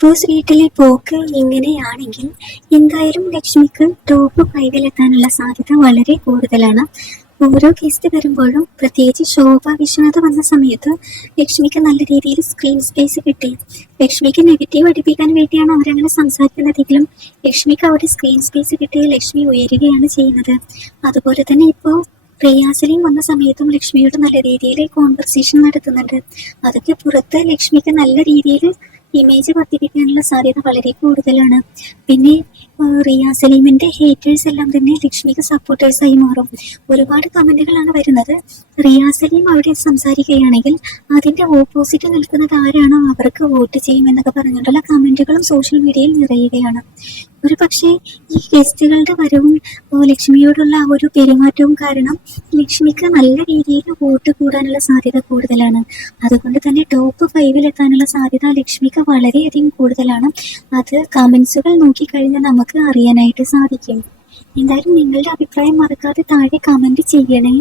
Boss വീട്ടിലെ പോക്ക് ഇങ്ങനെയാണെങ്കിൽ എന്തായാലും ലക്ഷ്മിക്ക് ടോപ്പ് ഫൈവിലെത്താനുള്ള സാധ്യത വളരെ കൂടുതലാണ്. ഓരോ ഗസ്റ്റ് വരുമ്പോഴും പ്രത്യേകിച്ച് ശോഭ വിശ്വനാഥ് വന്ന സമയത്ത് ലക്ഷ്മിക്ക് നല്ല രീതിയിൽ സ്ക്രീൻ സ്പേസ് കിട്ടി. ലക്ഷ്മിക്ക് നെഗറ്റീവ് അടിപ്പിക്കാൻ വേണ്ടിയാണ് അവരങ്ങനെ സംസാരിക്കുന്നതെങ്കിലും ലക്ഷ്മിക്ക് അവിടെ സ്ക്രീൻ സ്പേസ് കിട്ടി ലക്ഷ്മി ഉയരുകയാണ് ചെയ്യുന്നത്. അതുപോലെ തന്നെ ഇപ്പോൾ റിയാസലിയും വന്ന സമയത്തും ലക്ഷ്മിയോട് നല്ല രീതിയിൽ കോൺവെർസേഷൻ നടത്തുന്നുണ്ട്. അതൊക്കെ പുറത്ത് ലക്ഷ്മിക്ക് നല്ല രീതിയിൽ ഇമേജ് വർദ്ധിപ്പിക്കാനുള്ള സാധ്യത വളരെ കൂടുതലാണ്. പിന്നെ റിയ സലീമിന്റെ ഹേറ്റേഴ്സ് എല്ലാം തന്നെ ലക്ഷ്മിക്ക് സപ്പോർട്ടേഴ്സായി മാറും. ഒരുപാട് കമന്റുകളാണ് വരുന്നത്. റിയ സലീം അവിടെ സംസാരിക്കുകയാണെങ്കിൽ അതിന്റെ ഓപ്പോസിറ്റ് നിൽക്കുന്നത് ആരാണോ അവർക്ക് വോട്ട് ചെയ്യും എന്നൊക്കെ പറഞ്ഞിട്ടുള്ള കമന്റുകളും സോഷ്യൽ മീഡിയയിൽ നിറയുകയാണ്. ഒരു പക്ഷേ ഈ ഗസ്റ്റുകളുടെ വരവും ലക്ഷ്മിയോടുള്ള ആ ഒരു പെരുമാറ്റവും കാരണം ലക്ഷ്മിക്ക് നല്ല രീതിയിൽ വോട്ട് കൂടാനുള്ള സാധ്യത കൂടുതലാണ്. അതുകൊണ്ട് തന്നെ ടോപ്പ് ഫൈവിൽ എത്താനുള്ള സാധ്യത ലക്ഷ്മിക്ക് വളരെയധികം കൂടുതലാണ്. അത് കമൻസുകൾ നോക്കിക്കഴിഞ്ഞാൽ നമുക്ക് അറിയാനായിട്ട് സാധിക്കും. എന്തായാലും നിങ്ങളുടെ അഭിപ്രായം മറക്കാതെ താഴെ കമന്റ് ചെയ്യണേ.